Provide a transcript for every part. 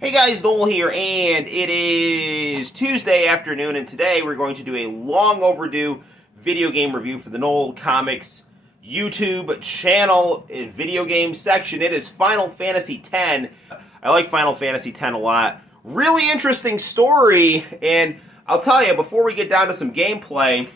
Hey guys, Noel here, and it is Tuesday afternoon, and today we're going to do a long overdue video game review for the Noel Comics YouTube channel video game section. It is Final Fantasy X. I like Final Fantasy X a lot. Really interesting story, and I'll tell you, before we get down to some gameplay,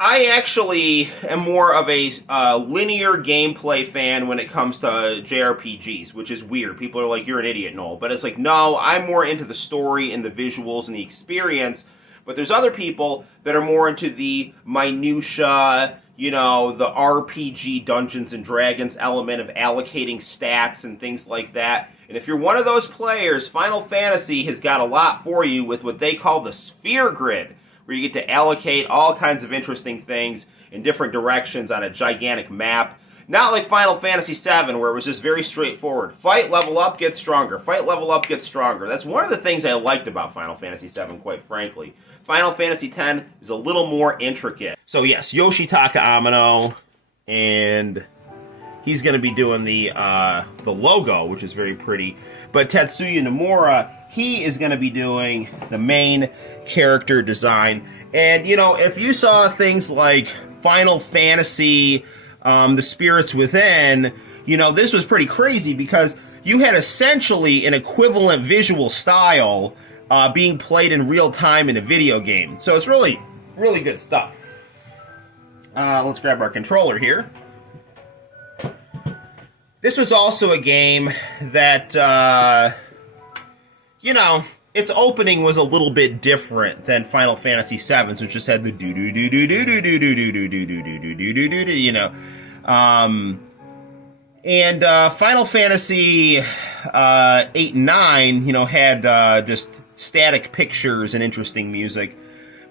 I actually am more of a linear gameplay fan when it comes to JRPGs, which is weird. People are like, you're an idiot, Noel. But it's like, no, I'm more into the story and the visuals and the experience. But there's other people that are more into the minutia, the RPG Dungeons and Dragons element of allocating stats and things like that. And if you're one of those players, Final Fantasy has got a lot for you with what they call the Sphere Grid, where you get to allocate all kinds of interesting things in different directions on a gigantic map. Not like Final Fantasy VII, where it was just very straightforward. Fight, level up, get stronger. Fight, level up, get stronger. That's one of the things I liked about Final Fantasy VII, quite frankly. Final Fantasy X is a little more intricate. So yes, Yoshitaka Amano, and he's going to be doing the logo, which is very pretty. But Tetsuya Nomura, he is going to be doing the main character design. And, if you saw things like Final Fantasy, The Spirits Within, this was pretty crazy because you had essentially an equivalent visual style being played in real time in a video game. So it's really, really good stuff. Let's grab our controller here. This was also a game that, its opening was a little bit different than Final Fantasy VII, which just had the do do do do do do do do do do do do do do do do do, and Final Fantasy 8 and 9, had just static pictures and interesting music.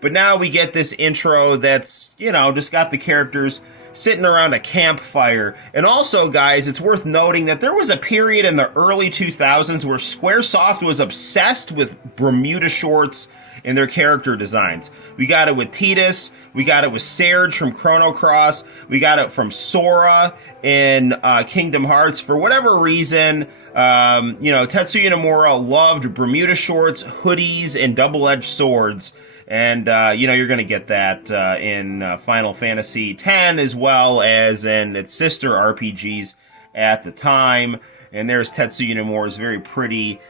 But now we get this intro that's, just got the characters sitting around a campfire. And also, guys, it's worth noting that there was a period in the early 2000s where Squaresoft was obsessed with Bermuda shorts in their character designs. We got it with Tidus, we got it with Serge from Chrono Cross, we got it from Sora in Kingdom Hearts. For whatever reason, Tetsuya Nomura loved Bermuda shorts, hoodies, and double-edged swords. And, you're going to get that in Final Fantasy X as well as in its sister RPGs at the time. And there's Tetsuya Nomura's very pretty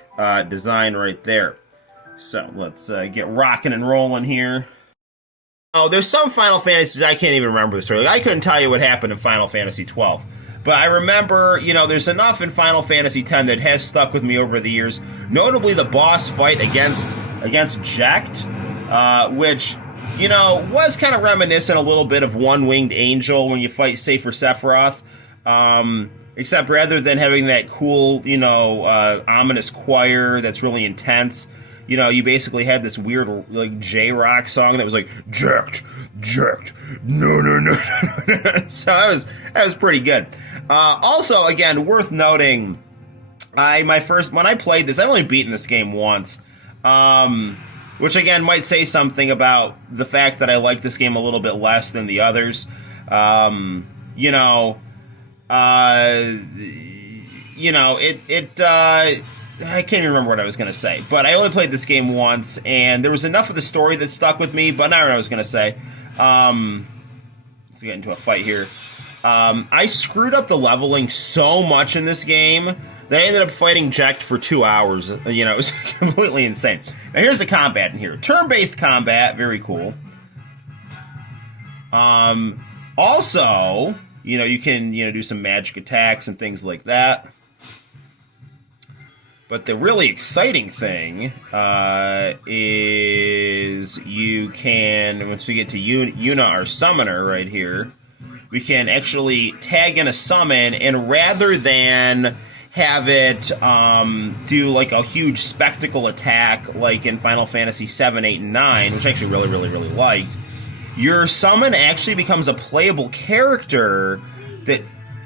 design right there. So let's get rocking and rolling here. Oh, there's some Final Fantasies I can't even remember the story. I couldn't tell you what happened in Final Fantasy XII. But I remember, there's enough in Final Fantasy X that has stuck with me over the years. Notably the boss fight against Jecht. Which, was kind of reminiscent a little bit of One-Winged Angel when you fight Safer Sephiroth. Except rather than having that cool, ominous choir that's really intense, you basically had this weird, like, J-rock song that was like, Jecht, no, no, no, no. So that was pretty good. Also, again, worth noting, when I played this, I've only beaten this game once. Which, again, might say something about the fact that I like this game a little bit less than the others. I can't even remember what I was going to say. But I only played this game once, and there was enough of the story that stuck with me, but not what I was going to say. Let's get into a fight here. I screwed up the leveling so much in this game that I ended up fighting Jecht for 2 hours. It was completely insane. Now here's the combat in here. Turn-based combat, very cool. Also, you can, do some magic attacks and things like that. But the really exciting thing is you can, once we get to Yuna, our summoner right here, we can actually tag in a summon, and rather than have it do like a huge spectacle attack like in Final Fantasy VII, 8, and 9, which I actually really, really, really liked, your summon actually becomes a playable character that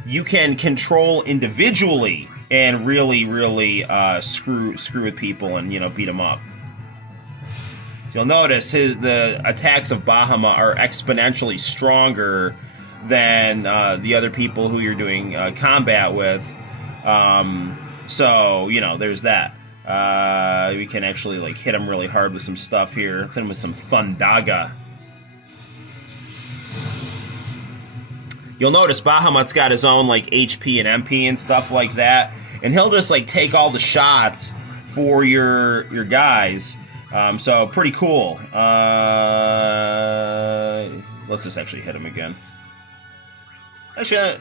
you can control individually and really, really screw with people and, beat them up. You'll notice the attacks of Bahamut are exponentially stronger than the other people who you're doing combat with. So, you know, there's that. We can actually, like, hit him really hard with some stuff here. Let's hit him with some Thundaga. You'll notice Bahamut's got his own, like, HP and MP and stuff like that. And he'll just, like, take all the shots for your guys. So, pretty cool. Let's just actually hit him again. Actually,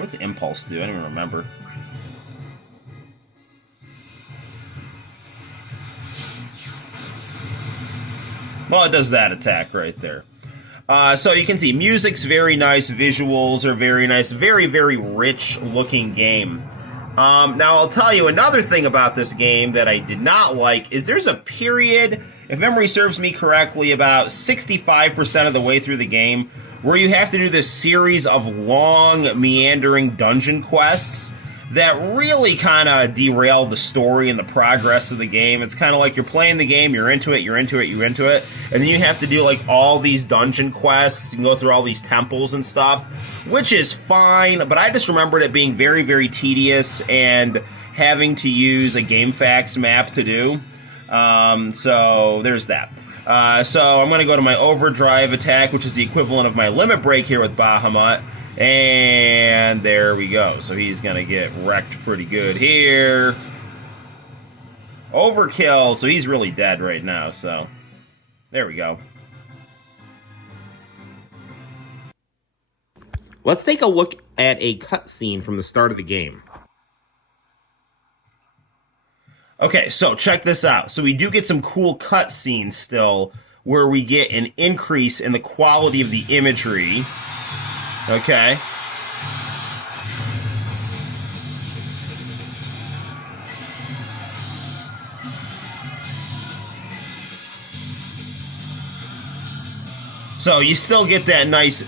what's Impulse do? I don't even remember. Well, it does that attack right there. So you can see music's very nice, visuals are very nice, very, very rich looking game. Now I'll tell you another thing about this game that I did not like is there's a period, if memory serves me correctly, about 65% of the way through the game where you have to do this series of long, meandering dungeon quests that really kind of derail the story and the progress of the game. It's kind of like you're playing the game, you're into it, and then you have to do like all these dungeon quests and go through all these temples and stuff, which is fine, but I just remembered it being very, very tedious and having to use a GameFAQs map to do. So there's that. So I'm going to go to my overdrive attack, which is the equivalent of my limit break here with Bahamut. And there we go. So he's going to get wrecked pretty good here. Overkill. So he's really dead right now. So there we go. Let's take a look at a cutscene from the start of the game. Okay, so check this out. So we do get some cool cutscenes still where we get an increase in the quality of the imagery. Okay. So you still get that nice,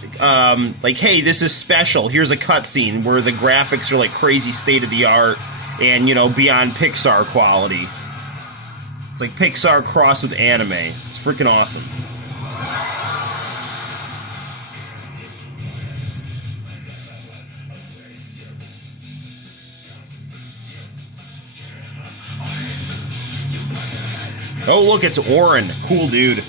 like, hey, this is special. Here's a cutscene where the graphics are like crazy state of the art and, you know, beyond Pixar quality. It's like Pixar crossed with anime. It's freaking awesome. Oh, look, it's Orin. Cool dude.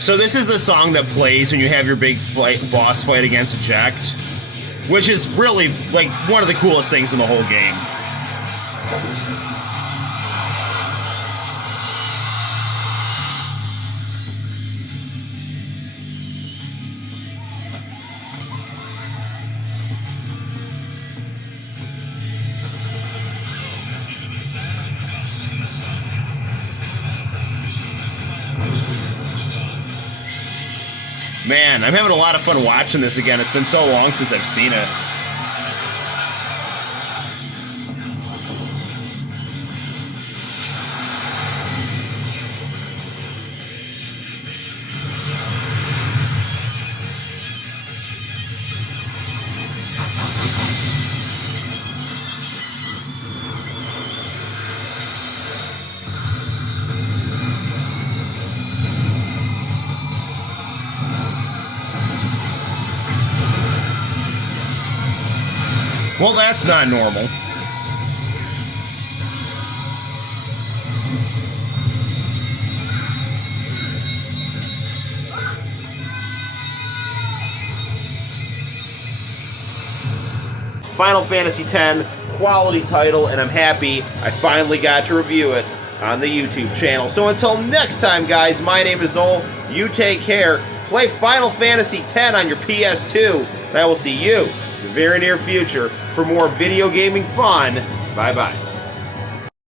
So this is the song that plays when you have your big boss fight against Eject, which is really, like, one of the coolest things in the whole game. Man, I'm having a lot of fun watching this again. It's been so long since I've seen it. Well, that's not normal. Final Fantasy X, quality title, and I'm happy I finally got to review it on the YouTube channel. So until next time, guys, my name is Noel. You take care. Play Final Fantasy X on your PS2, and I will see you in the very near future for more video gaming fun. Bye-bye.